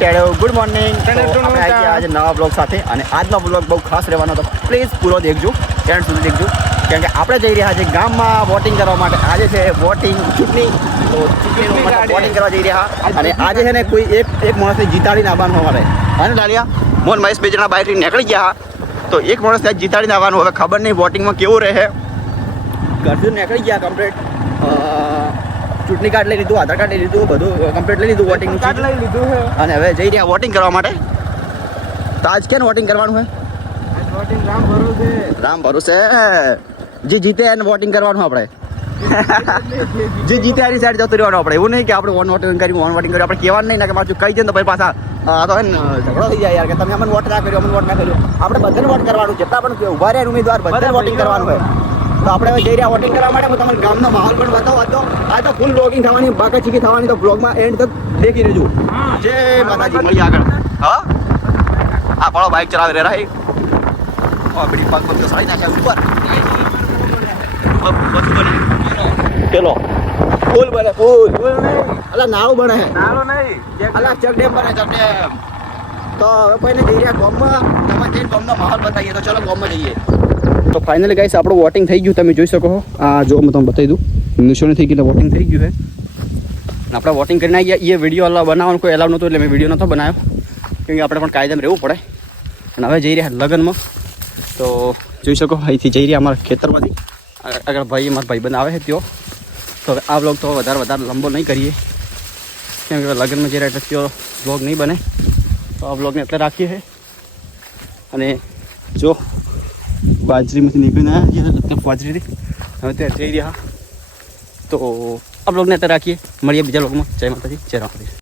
Good morning. આજે નવા blog સાથે અને આજનો બ્લોગ બહુ ખાસ રહેવાનો તો પ્લીઝ પૂરો દેખજો, એન્ડ સુધી દેખજો, કેમ કે આપણે જઈ રહ્યા છીએ ગામમાં વોટિંગ કરવા માટે. આજે છે વોટિંગ ચૂંટણી, તો ચૂંટણીનું વોટિંગ કરવા જઈ રહ્યા અને આજે છે ને કોઈ એક માણસને જીતાડીને આવવાનું અમારે. અને ડાલિયા મોહન મહેશ બે જણા બાઇકથી નીકળી ગયા, તો એક માણસ ત્યાં જીતાડીને આવવાનું. હવે ખબર નહીં વોટિંગમાં કેવું રહે. ઘરથી નીકળી ગયા કમ્પ્લીટ, ચૂંટણી કાર્ડ લઈ લીધું, આધાર કાર્ડ લઈ લીધું, બધું કમ્પ્લીટ લઈ લીધું, વોટિંગનું કાર્ડ લઈ લીધું છે અને હવે જઈ રહ્યા વોટિંગ કરવા માટે. તો આજ કેમ વોટિંગ કરવાનું છે? વોટિંગ રામ ભરોસે જે જીતે એને વોટિંગ કરવાનું આપણે. જે જીતે એની સાઈડ જતું રહેવાનું આપણે. એવું નહીં કે આપણે વોટિંગ કરી આપણે કહેવાનું નહીં ને કે મારું કહી દે તો ભાઈ પાછા તો હે ને ઝઘડો થઈ જાય યાર કે તમે અમને વોટ ના કર્યો, અમને વોટ ના કર્યો. આપણે બધાને વોટ કરવાનું, જેટલા પણ ઉભા રહ્યા ઉમેદવાર બધાને વોટિંગ કરવાનું હોય. તો આપણે હવે જઈ રહ્યા વોટિંગ કરવા માટે. હું તમને ગામનો માહોલ પણ બતાવો. આ તો ફૂલ બ્લોગિંગ થવાની, બાકા ચીકી થવાની, તો બ્લોગમાં એન્ડ તક દેખી રહેજો. જય માતાજી. મળી આગળ. હા આ પાડો બાઇક ચલાવી રહ્યા હે. આપણી પગ તો સાઈ નાખ્યા ઉપર. ચલો ફૂલ બને, ફૂલ અલા નાળું બને છે, નાળો નહીં અલા ચક ડેમ બને, ચક ડેમ. તો હવે પહેલે જઈ રહ્યા ગામમાં. તમે જઈને ગામનો માહોલ બતાવીએ. તો ચલો ગામમાં જઈએ. તો ફાઇનલી ગાઈસ આપણું વોટિંગ થઈ ગયું, તમે જોઈ શકો છો. આ જો હું તમને બતાવી દઉં, નિશાની થઈ ગયું, વોટિંગ થઈ ગયું છે. આપણે વોટિંગ કરીને આવી ગયા. એ વિડીયો બનાવવાનું કોઈ એલાવ નહોતું, એટલે મેં વિડીયો નહોતો બનાવ્યો, કેમ કે આપણે પણ કાયદામાં રહેવું પડે. અને હવે જઈ રહ્યા લગ્નમાં. તો જોઈ શકો અહીંથી જઈ રહ્યા અમારા ખેતરમાંથી. આગળ ભાઈ મારા ભાઈબંધ આવે છે ત્યો. તો હવે આ બ્લોગ તો વધારે લાંબો નહીં કરીએ, કેમ કે લગ્નમાં જઈ રહ્યા એટલે ત્યો બ્લોગ નહીં બને. તો આ બ્લોગને એટલે રાખીએ છીએ. અને જો બાજરીમાંથી નીકળીને આવ્યા બાજરીથી હવે ત્યાં જઈ રહ્યા. તો આ બ્લોગને અત્યારે રાખીએ. મળીએ બીજા બ્લોગમાં. જય માતાજી, જય રામ.